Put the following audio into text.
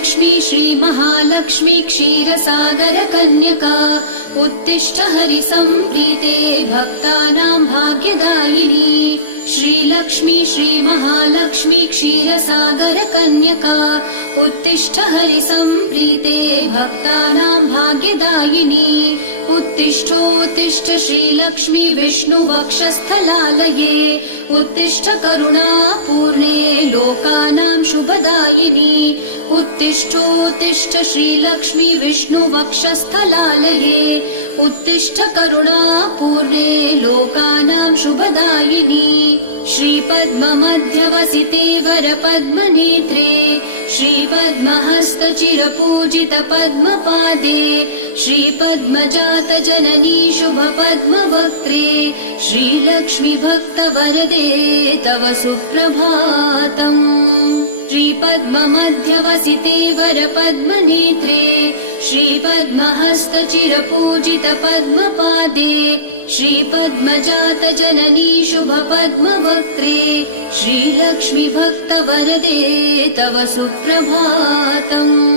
श्रीलक्ष्मी श्रीमहालक्ष्मी क्षीरसागरकन्यका उत्तिष्ठ हरिसम्प्रीते भक्तानां भाग्यदायिनी। श्रीलक्ष्मी श्रीमहालक्ष्मी क्षीरसागरकन्यका उत्तिष्ठ हरिसम्प्रीते भक्तानां भाग्यदायिनी। उत्तिष्ठोत्तिष्ठ श्रीलक्ष्मी विष्णुवक्षस्थलालये उत्तिष्ठ करुणापूर्णे लोकानां शुभदायिनी। उत्तिष्ठोत्तिष्ठ श्रीलक्ष्मी विष्णुवक्षस्थलालये उत्तिष्ठ करुणापूर्णे लोकानां शुभदायिनी। श्रीपद्ममध्यवसिते वरपद्मनेत्रे श्रीपद्महस्तचिरपूजित पद्मपादे श्रीपद्मजातजननी शुभपद्मवक्त्रे श्रीलक्ष्मी भक्तवरदे तव सुप्रभातम्। श्रीपद्ममध्यवसिते वरपद्मनेत्रे श्रीपद्महस्तचिरपूजित पद्मपादे श्रीपद्मजातजननी शुभपद्मवक्त्रे श्रीलक्ष्मी भक्तवरदे तव सुप्रभातम्।